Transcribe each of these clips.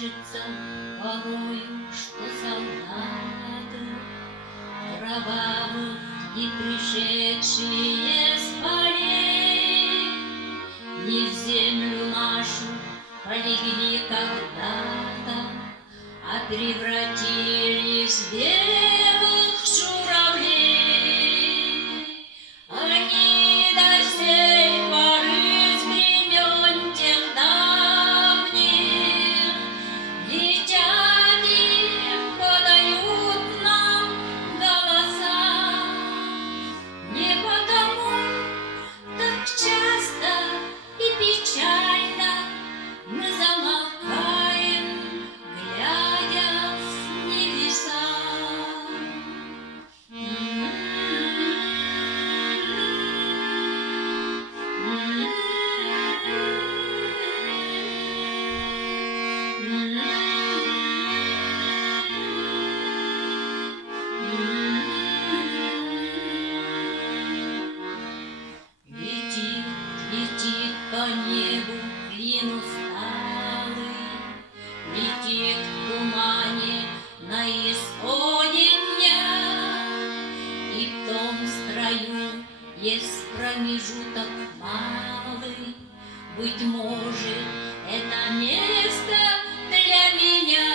кажется порою, что солдаты кровавых и пришедшие с полей не в землю нашу полегли когда-то, а превратились в белых журавлей. Они до сей поры с времен тех давних летят и подают нам голоса. Не потому так часто и печально мы замолкаем, глядя в небеса. Летит, летит по небу клин усталый, летит в тумане на исходе дня, и в том строю есть промежуток малый. Быть может, это место для меня.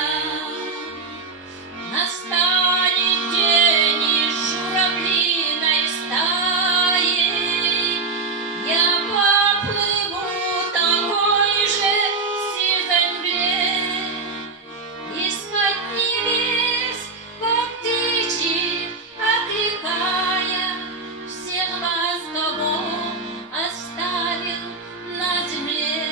Настанет день, и с журавлиной стаей я поплыву такой же сизой мгле. Из-под небес, как птичьи, окликая, всех вас, кого оставил на земле.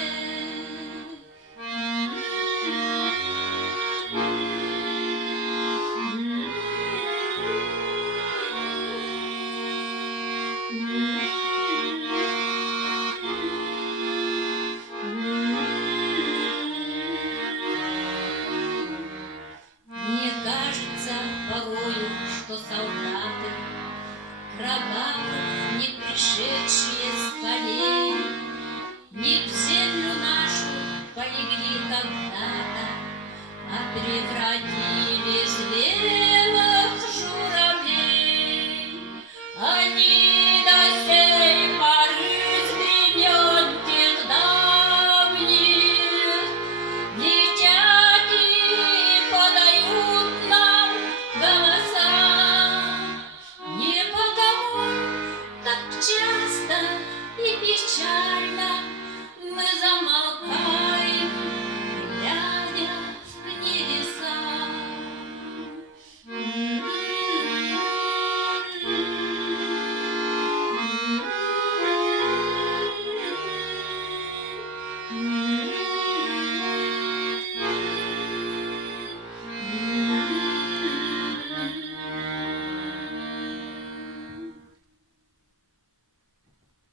Мне кажется порою, что солдаты кровавых, не пришедшие с полей, не в землю нашу полегли когда-то, а превратились в